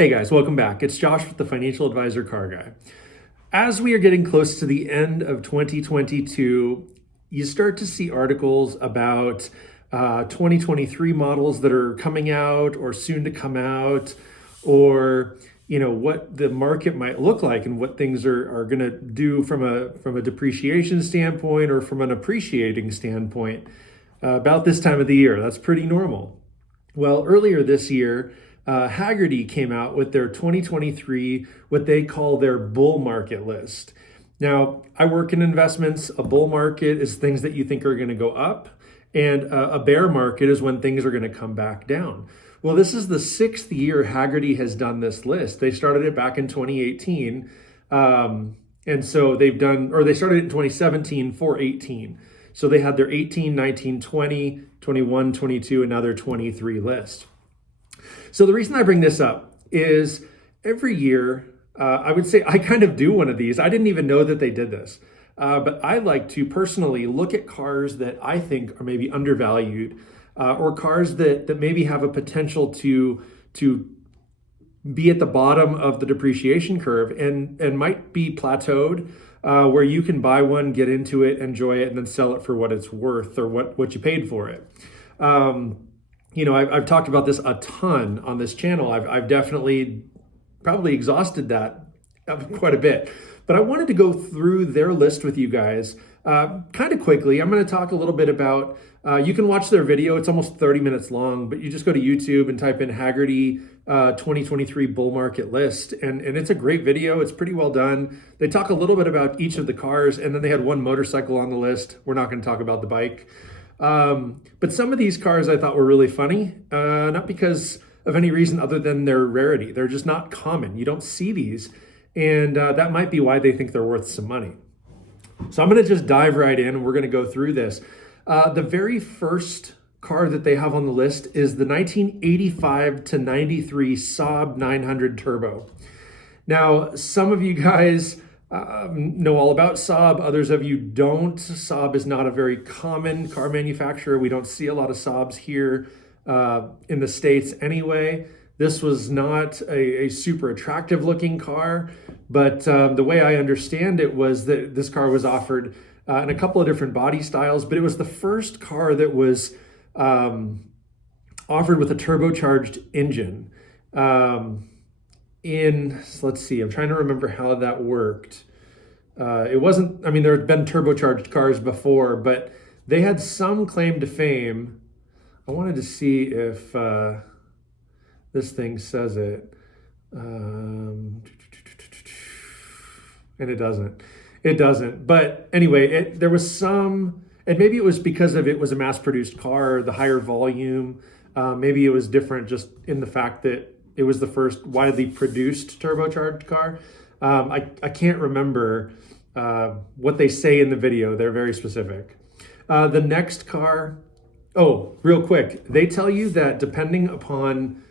Hey guys, welcome back. It's Josh with the Financial Advisor Car Guy. As we are getting close to the end of 2022, you start to see articles about 2023 models that are coming out or soon to come out, or what the market might look like and what things are going to do from a depreciation standpoint or from an appreciating standpoint about this time of the year. That's pretty normal. Well, earlier this year, Hagerty came out with their 2023, what they call their bull market list. Now, I work in investments. A bull market is things that you think are going to go up, and a bear market is when things are going to come back down. Well, this is the sixth year Hagerty has done this list. They started it back in 2018. And so they started it in 2017 for 18. So they had their 18, 19, 20, 21, 22, and now their 23 list. So the reason I bring this up is every year, I would say I kind of do one of these. I didn't even know that they did this. But I like to personally look at cars that I think are maybe undervalued, or cars that maybe have a potential to be at the bottom of the depreciation curve and might be plateaued, where you can buy one, get into it, enjoy it, and then sell it for what it's worth or what you paid for it. I've talked about this a ton on this channel. I've definitely probably exhausted that quite a bit. But I wanted to go through their list with you guys kind of quickly. I'm going to talk a little bit about, you can watch their video. It's almost 30 minutes long, but you just go to YouTube and type in Hagerty 2023 bull market list. And it's a great video. It's pretty well done. They talk a little bit about each of the cars, and then they had one motorcycle on the list. We're not going to talk about the bike. But some of these cars I thought were really funny, not because of any reason other than their rarity. They're just not common. You don't see these, and that might be why they think they're worth some money. So I'm going to just dive right in, and we're going to go through this. The very first car that they have on the list is the 1985 to 93 Saab 900 Turbo. Now, some of you guys know all about Saab. Others of you don't. Saab is not a very common car manufacturer. We don't see a lot of Saabs here in the States anyway. This was not a super attractive looking car, but the way I understand it was that this car was offered in a couple of different body styles, but it was the first car that was offered with a turbocharged engine. Let's see, I'm trying to remember how that worked. It wasn't, there had been turbocharged cars before, but they had some claim to fame. I wanted to see if this thing says it. And it doesn't. It doesn't. But anyway, there was some, and maybe it was because it was a mass-produced car, the higher volume. Maybe it was different just in the fact that it was the first widely produced turbocharged car. I can't remember what they say in the video. They're very specific. The next car, real quick, they tell you that depending upon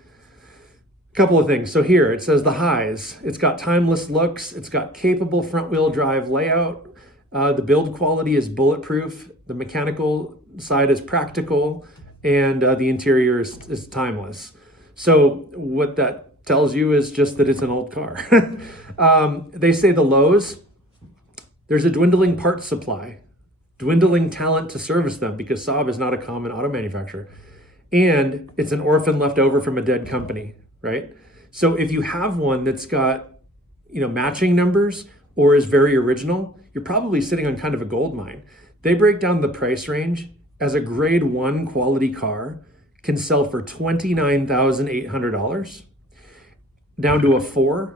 a couple of things. So here it says the highs. It's got timeless looks. It's got capable front-wheel drive layout. The build quality is bulletproof. The mechanical side is practical, and the interior is timeless. So what that tells you is just that it's an old car. They say the lows, there's a dwindling parts supply, dwindling talent to service them because Saab is not a common auto manufacturer. And it's an orphan left over from a dead company, right? So if you have one that's got, matching numbers or is very original, you're probably sitting on kind of a gold mine. They break down the price range as a grade 1 quality car can sell for $29,800 down to a 4,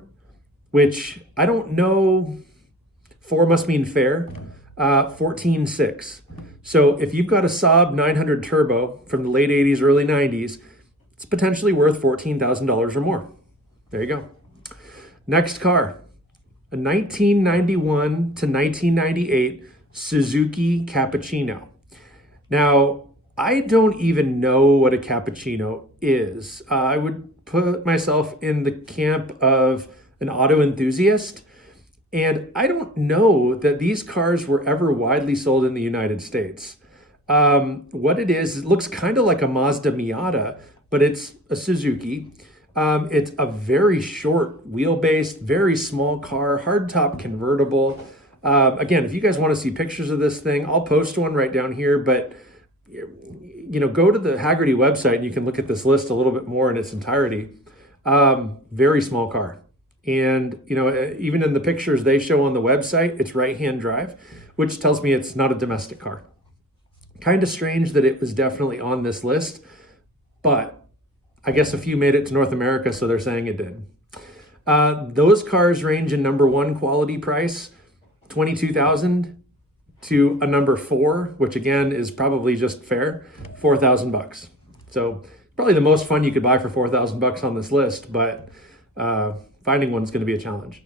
which I don't know, 4 must mean fair, 14.6. So if you've got a Saab 900 Turbo from the late 80s, early 90s, it's potentially worth $14,000 or more. There you go. Next car, a 1991 to 1998 Suzuki Cappuccino. Now, I don't even know what a cappuccino is. I would put myself in the camp of an auto enthusiast, and I don't know that these cars were ever widely sold in the United States. What it is, it looks kind of like a Mazda Miata, but it's a Suzuki. It's a very short wheelbase, very small car, hardtop convertible. Again, if you guys want to see pictures of this thing, I'll post one right down here, but go to the Hagerty website and you can look at this list a little bit more in its entirety. Very small car. And, even in the pictures they show on the website, it's right-hand drive, which tells me it's not a domestic car. Kind of strange that it was definitely on this list, but I guess a few made it to North America, so they're saying it did. Those cars range in number 1 quality price, $22,000, to a number 4, which again is probably just fair, $4,000. So probably the most fun you could buy for $4,000 on this list, but finding one's going to be a challenge.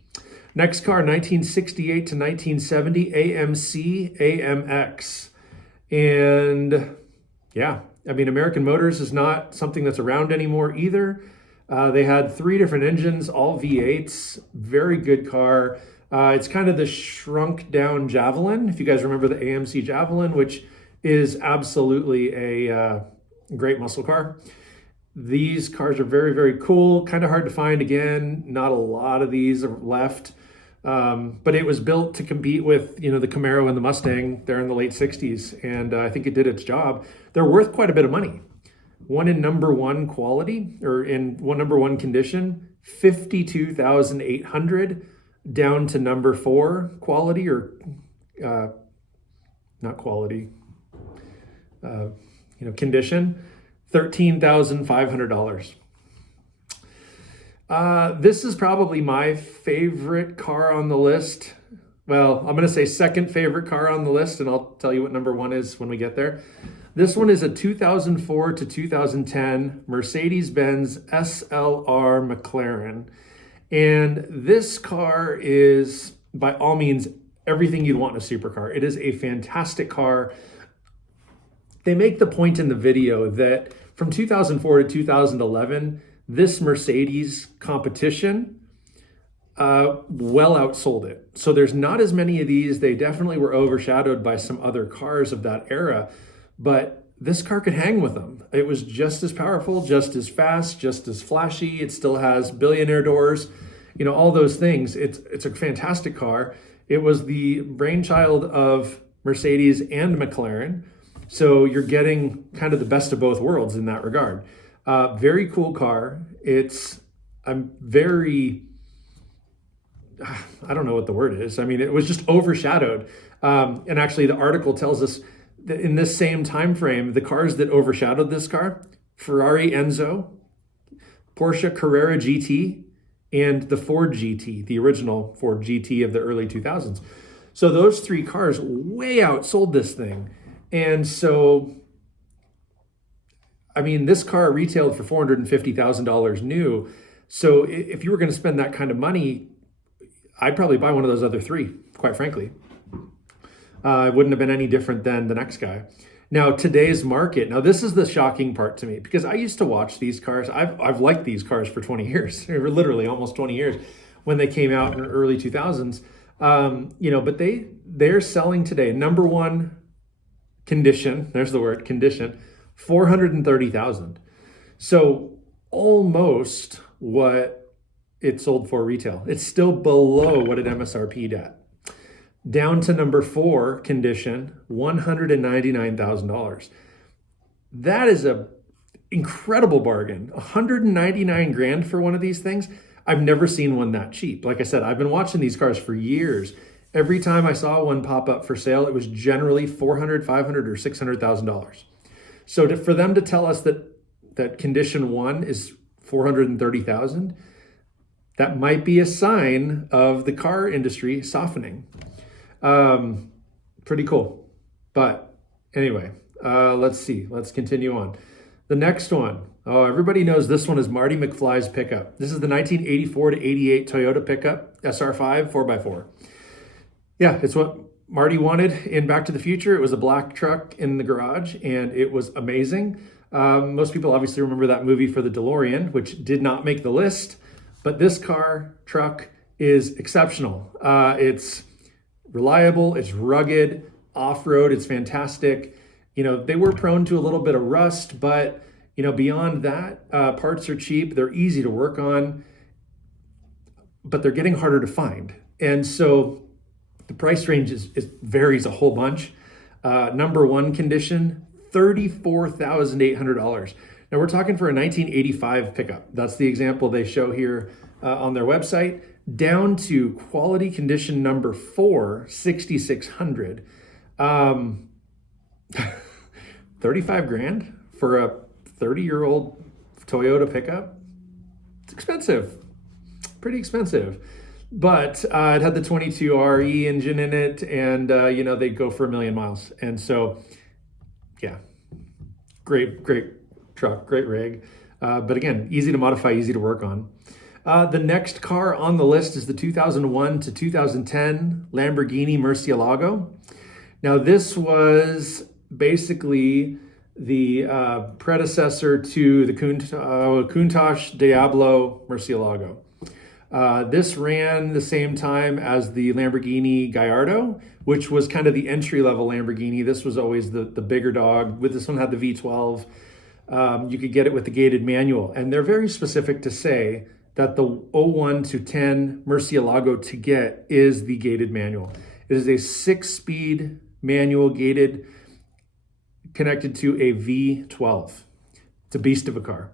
Next car, 1968 to 1970 AMC AMX. And yeah, American Motors is not something that's around anymore either. They had 3 different engines, all V8s, very good car. It's kind of the shrunk down Javelin, if you guys remember the AMC Javelin, which is absolutely a great muscle car. These cars are very, very cool, kind of hard to find again. Not a lot of these are left. But it was built to compete with, the Camaro and the Mustang there in the late 60s. And I think it did its job. They're worth quite a bit of money. One in number 1 quality, or in number 1 condition, $52,800, down to number 4 quality, or not quality, condition, $13,500. This is probably my favorite car on the list. Well, I'm going to say second favorite car on the list, and I'll tell you what number 1 is when we get there. This one is a 2004 to 2010 Mercedes-Benz SLR McLaren. And this car is, by all means, everything you'd want in a supercar. It is a fantastic car. They make the point in the video that from 2004 to 2011, this Mercedes competition well outsold it. So there's not as many of these. They definitely were overshadowed by some other cars of that era, but this car could hang with them. It was just as powerful, just as fast, just as flashy. It still has billionaire doors, all those things. It's a fantastic car. It was the brainchild of Mercedes and McLaren. So you're getting kind of the best of both worlds in that regard. Very cool car. I'm very, I don't know what the word is. It was just overshadowed. And actually the article tells us that in this same time frame, the cars that overshadowed this car, Ferrari Enzo, Porsche Carrera GT, and the Ford GT, the original Ford GT of the early 2000s. So those 3 cars way outsold this thing. And so, this car retailed for $450,000 new. So if you were going to spend that kind of money, I'd probably buy one of those other 3, quite frankly. It wouldn't have been any different than the next guy. Now, today's market. Now, this is the shocking part to me, because I used to watch these cars. I've liked these cars for 20 years, literally almost 20 years, when they came out in the early 2000s. But they're selling today, number 1 condition, there's the word, condition, $430,000. So almost what it sold for retail. It's still below what it MSRP'd at. Down to number 4 condition, $199,000. That is a incredible bargain. $199,000 for one of these things. I've never seen one that cheap. Like I said, I've been watching these cars for years. Every time I saw one pop up for sale, it was generally $400,000, $500,000, or $600,000. So for them to tell us that condition 1 is $430,000, that might be a sign of the car industry softening. Pretty cool. But anyway, let's see. Let's continue on. The next one. Oh, everybody knows this one is Marty McFly's pickup. This is the 1984 to 88 Toyota pickup, SR5 4x4. Yeah, it's what Marty wanted in Back to the Future. It was a black truck in the garage, and it was amazing. Most people obviously remember that movie for the DeLorean, which did not make the list, but this truck is exceptional. It's reliable, it's rugged, off-road, it's fantastic. They were prone to a little bit of rust, but Beyond that, parts are cheap. They're easy to work on, but they're getting harder to find. And so the price range varies a whole bunch. Number one condition, $34,800. Now we're talking for a 1985 pickup. That's the example they show here on their website. Down to quality condition number 4, 6,600. 35 grand for a 30-year-old Toyota pickup. It's expensive, pretty expensive. But it had the 22 RE engine in it, and they go for 1 million miles. And so, yeah, great truck, great rig. But again, easy to modify, easy to work on. The next car on the list is the 2001 to 2010 Lamborghini Murcielago. Now, this was basically the predecessor to the Countach Diablo Murcielago. This ran the same time as the Lamborghini Gallardo, which was kind of the entry-level Lamborghini. This was always the bigger dog. With this one had the V12. You could get it with the gated manual. And they're very specific to say that the 01 to 10 Murcielago to get is the gated manual. It is a 6-speed manual gated connected to a V12. It's a beast of a car.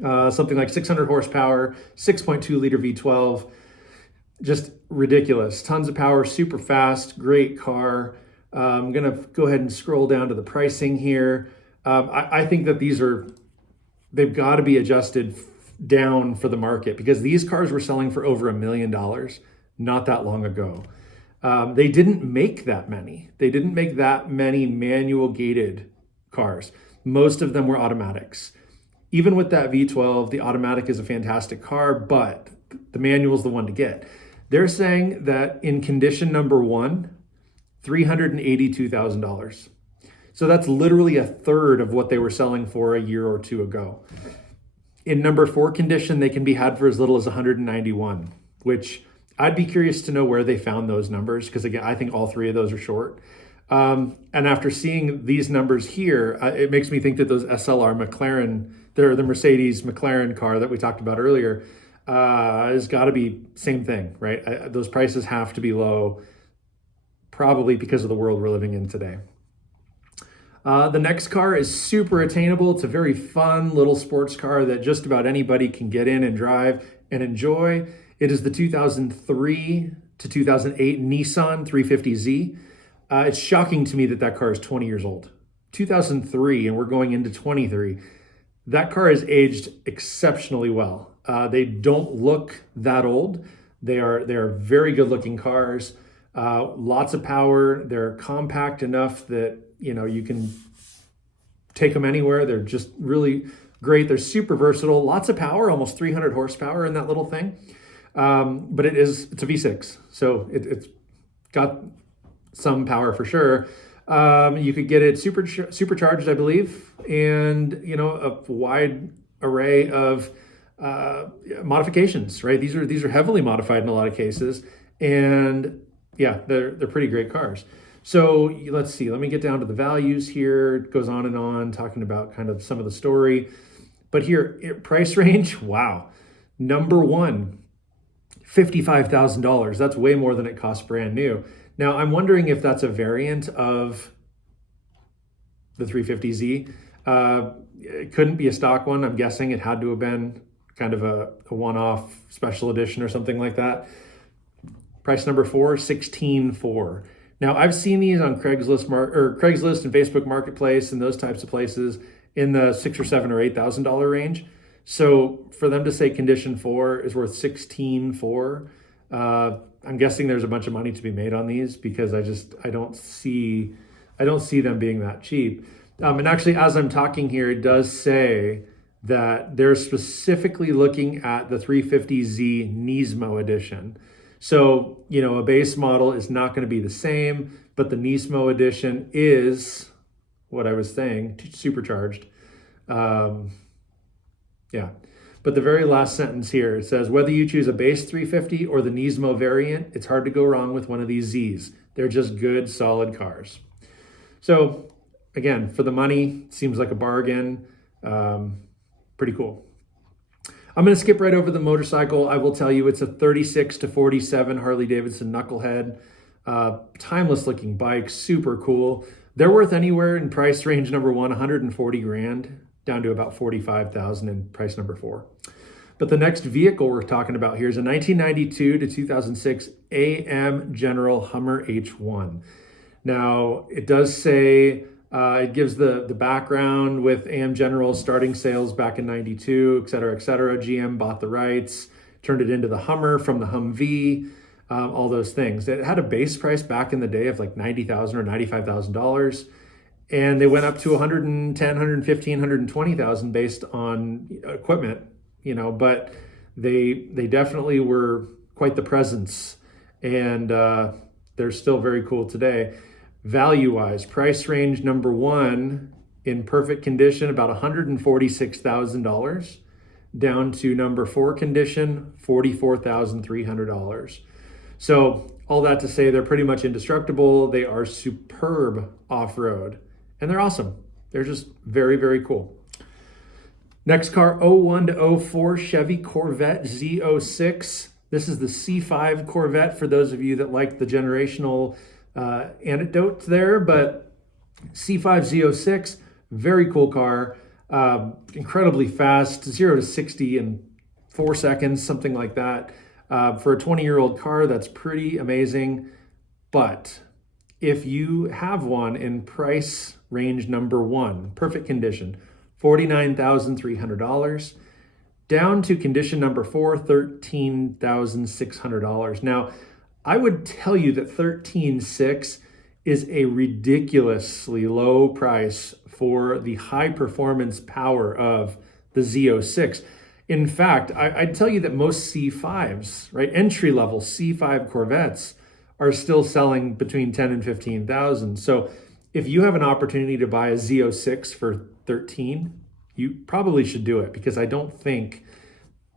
Something like 600 horsepower, 6.2 liter V12, just ridiculous. Tons of power, super fast, great car. I'm gonna go ahead and scroll down to the pricing here. I think that they've got to be adjusted down for the market, because these cars were selling for over $1 million not that long ago. They didn't make that many. They didn't make that many manual gated cars. Most of them were automatics. Even with that V12, the automatic is a fantastic car, but the manual is the one to get. They're saying that in condition number 1, $382,000. So that's literally a third of what they were selling for a year or two ago. In number 4 condition, they can be had for as little as $191, which I'd be curious to know where they found those numbers, because again, I think all 3 of those are short. And after seeing these numbers here, it makes me think that those SLR McLaren, they're the Mercedes McLaren car that we talked about earlier, has got to be same thing, right? Those prices have to be low, probably because of the world we're living in today. The next car is super attainable. It's a very fun little sports car that just about anybody can get in and drive and enjoy. It is the 2003 to 2008 Nissan 350Z. It's shocking to me that car is 20 years old. 2003, and we're going into 23. That car has aged exceptionally well. They don't look that old. They are very good looking cars. Lots of power. They're compact enough that you can take them anywhere. They're just really great. They're super versatile. Lots of power, almost 300 horsepower in that little thing. But it's a V6, so it's got some power for sure. You could get it supercharged, I believe, and a wide array of modifications. Right? These are heavily modified in a lot of cases, and yeah, they're pretty great cars. So let's see. Let me get down to the values here. It goes on talking about kind of some of the story, but here price range. Wow, number 1. $55,000. That's way more than it costs brand new. Now, I'm wondering if that's a variant of the 350Z. It couldn't be a stock one. I'm guessing it had to have been kind of a one-off special edition or something like that. Price number 4, $16,400. Now, I've seen these on Craigslist and Facebook Marketplace and those types of places in the $6,000 or $7,000 or $8,000 range. So for them to say condition 4 is worth $16,400, I'm guessing there's a bunch of money to be made on these, because I don't see them being that cheap. And actually, as I'm talking here, it does say that they're specifically looking at the 350Z Nismo edition. So, a base model is not going to be the same, but the Nismo edition is what I was saying, supercharged. Yeah. But the very last sentence here, it says, whether you choose a base 350 or the Nismo variant, it's hard to go wrong with one of these Zs. They're just good, solid cars. So again, for the money, seems like a bargain. Pretty cool. I'm going to skip right over the motorcycle. I will tell you it's a 36 to 47 Harley Davidson Knucklehead. Timeless looking bike, super cool. They're worth anywhere in price range number one, 140 grand, down to about 45,000 in price number four. But the next vehicle we're talking about here is a 1992 to 2006 AM General Hummer H1. Now, it does say, it gives the background with AM General starting sales back in 92, et cetera, et cetera. GM bought the rights, turned it into the Hummer from the Humvee, all those things. It had a base price back in the day of like $90,000 or $95,000. And they went up to 110, 115, 120,000 based on equipment, but they definitely were quite the presence. And they're still very cool today. Value-wise, price range number one in perfect condition, about $146,000, down to number four condition, $44,300. So all that to say, they're pretty much indestructible. They are superb off-road, and they're awesome. They're just very, very cool. Next car, 01 to 04 Chevy Corvette Z06. This is the C5 Corvette for those of you that like the generational anecdote there, but C5 Z06, very cool car, incredibly fast, 0 to 60 in 4 seconds, something like that. For a 20-year-old car, that's pretty amazing. But if you have one in price range number one, perfect condition, $49,300, down to condition number four, $13,600. Now, I would tell you that $13,600 is a ridiculously low price for the high performance power of the Z06. In fact, I'd tell you that most C5s, right, entry level C5 Corvettes are still selling between 10 and 15,000. So if you have an opportunity to buy a Z06 for 13, you probably should do it, because I don't think,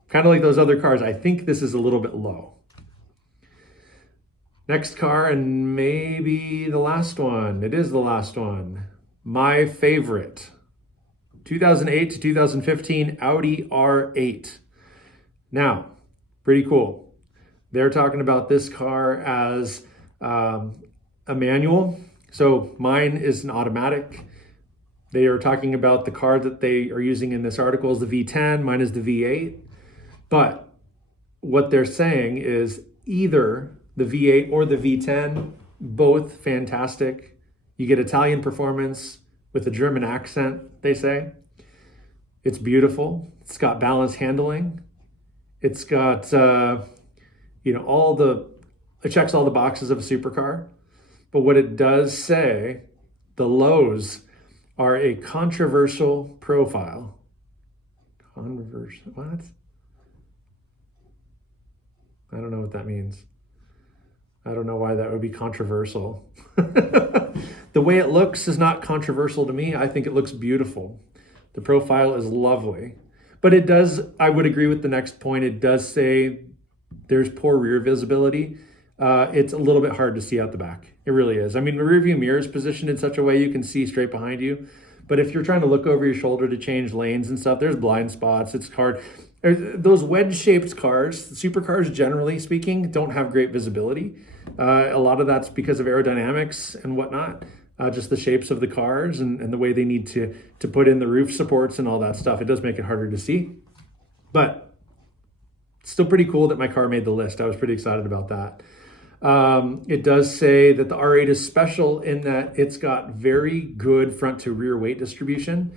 kind of like those other cars, I think this is a little bit low. Next car, and maybe the last one. It is the last one. My favorite, 2008 to 2015 Audi R8. Now, pretty cool. They're talking about this car as a manual. So mine is an automatic. They are talking about the car that they are using in this article is the V10. Mine is the V8. But what they're saying is either the V8 or the V10, both fantastic. You get Italian performance with a German accent, they say. It's beautiful. It's got balanced handling. It's got, it checks all the boxes of a supercar. But what it does say, the lows are a controversial profile. Controversial, what? I don't know what that means. I don't know why that would be controversial. The way it looks is not controversial to me. I think it looks beautiful. The profile is lovely. But it does, I would agree with the next point, it does say there's poor rear visibility. It's a little bit hard to see out the back. It really is. I mean, the rear view mirror is positioned in such a way you can see straight behind you. But if you're trying to look over your shoulder to change lanes and stuff, there's blind spots. It's hard. Those wedge-shaped cars, supercars generally speaking, don't have great visibility. A lot of that's because of aerodynamics and whatnot, just the shapes of the cars and the way they need to put in the roof supports and all that stuff. It does make it harder to see. But still pretty cool that my car made the list. I was pretty excited about that. It does say that the R8 is special in that it's got very good front to rear weight distribution.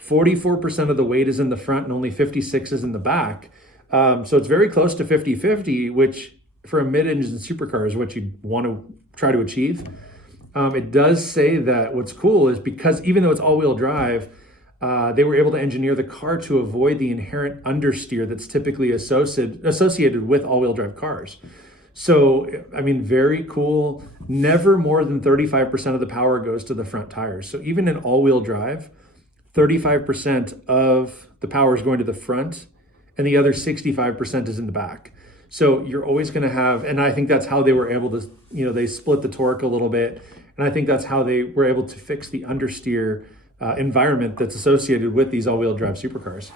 44% of the weight is in the front and only 56 is in the back. So it's very close to 50-50, which for a mid-engine supercar is what you'd want to try to achieve. It does say that what's cool is because even though it's all-wheel drive, they were able to engineer the car to avoid the inherent understeer that's typically associated with all-wheel drive cars. So, I mean, very cool. Never more than 35% of the power goes to the front tires. So even in all-wheel drive, 35% of the power is going to the front and the other 65% is in the back. So you're always going to have, and I think that's how they were able to, they split the torque a little bit. And I think that's how they were able to fix the understeer environment that's associated with these all-wheel drive supercars.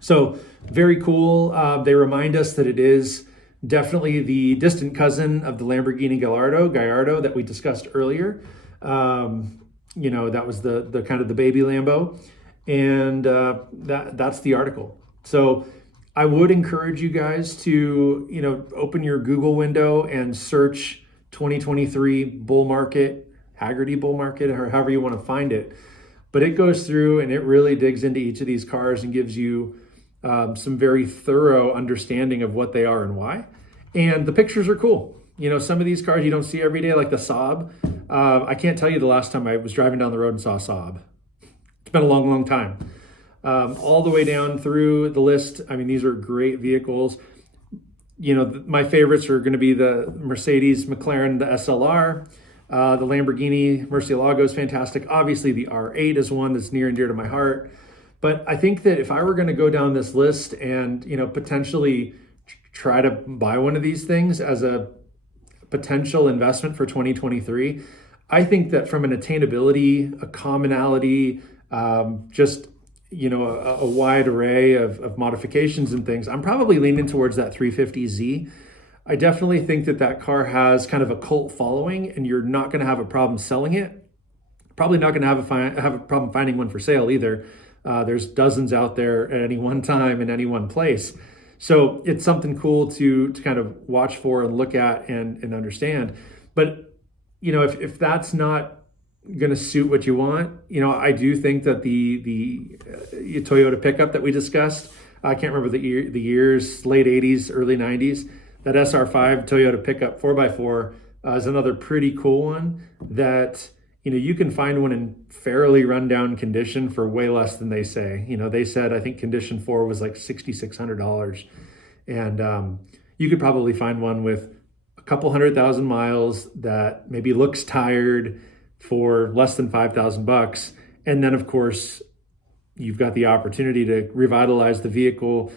So very cool. They remind us that it is definitely the distant cousin of the Lamborghini Gallardo that we discussed earlier. That was the kind of the baby Lambo, and that's the article. So I would encourage you guys to, open your Google window and search 2023 bull market, Hagerty bull market, or however you want to find it. But it goes through and it really digs into each of these cars and gives you some very thorough understanding of what they are and why. And the pictures are cool. Some of these cars you don't see every day, like the Saab. I can't tell you the last time I was driving down the road and saw a Saab. It's been a long, long time. All the way down through the list. I mean, these are great vehicles. My favorites are going to be the Mercedes McLaren, the SLR. The Lamborghini Murcielago is fantastic. Obviously, the R8 is one that's near and dear to my heart. But I think that if I were going to go down this list and, potentially try to buy one of these things as a potential investment for 2023, I think that from an attainability, a commonality, just, a wide array of modifications and things, I'm probably leaning towards that 350Z. I definitely think that car has kind of a cult following, and you're not going to have a problem selling it. Probably not going to have a problem finding one for sale either. There's dozens out there at any one time in any one place. So it's something cool to kind of watch for and look at and understand. But, if that's not going to suit what you want, I do think that the Toyota pickup that we discussed, I can't remember the years, late 80s, early 90s, that SR5 Toyota pickup 4x4 is another pretty cool one that, you can find one in fairly rundown condition for way less than they say. They said, I think condition 4 was like $6,600. And you could probably find one with a couple 100,000 miles that maybe looks tired for less than $5,000. And then, of course, you've got the opportunity to revitalize the vehicle.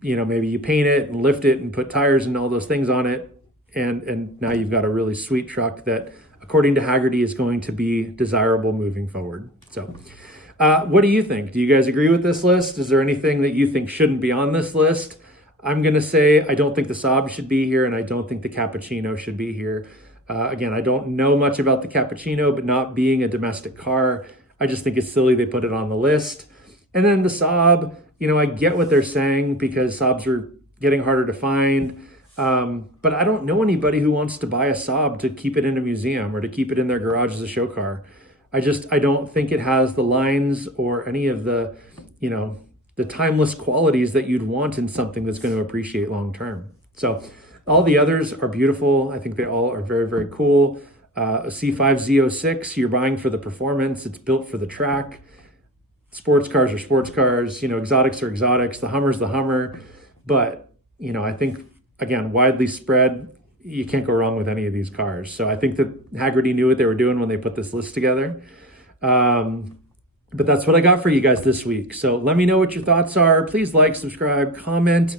Maybe you paint it and lift it and put tires and all those things on it. And now you've got a really sweet truck that, according to Hagerty, is going to be desirable moving forward. So what do you think? Do you guys agree with this list? Is there anything that you think shouldn't be on this list? I'm going to say I don't think the Saab should be here, and I don't think the Cappuccino should be here. Again, I don't know much about the Cappuccino, but not being a domestic car, I just think it's silly they put it on the list. And then the Saab, I get what they're saying because Saabs are getting harder to find. But I don't know anybody who wants to buy a Saab to keep it in a museum or to keep it in their garage as a show car. I don't think it has the lines or any of the, the timeless qualities that you'd want in something that's going to appreciate long term. So all the others are beautiful. I think they all are very, very cool. A C5 Z06, you're buying for the performance. It's built for the track. Sports cars are sports cars. Exotics are exotics. The Hummer's the Hummer. But, I think, again, widely spread, you can't go wrong with any of these cars. So I think that Hagerty knew what they were doing when they put this list together. But that's what I got for you guys this week. So let me know what your thoughts are. Please like, subscribe, comment.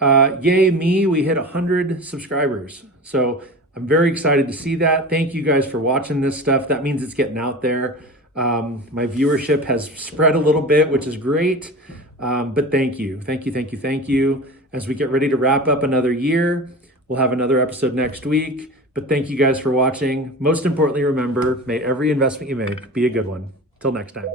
Yay me, we hit 100 subscribers. So I'm very excited to see that. Thank you guys for watching this stuff. That means it's getting out there. My viewership has spread a little bit, which is great. But thank you. As we get ready to wrap up another year, we'll have another episode next week. But thank you guys for watching. Most importantly, remember, may every investment you make be a good one. Till next time.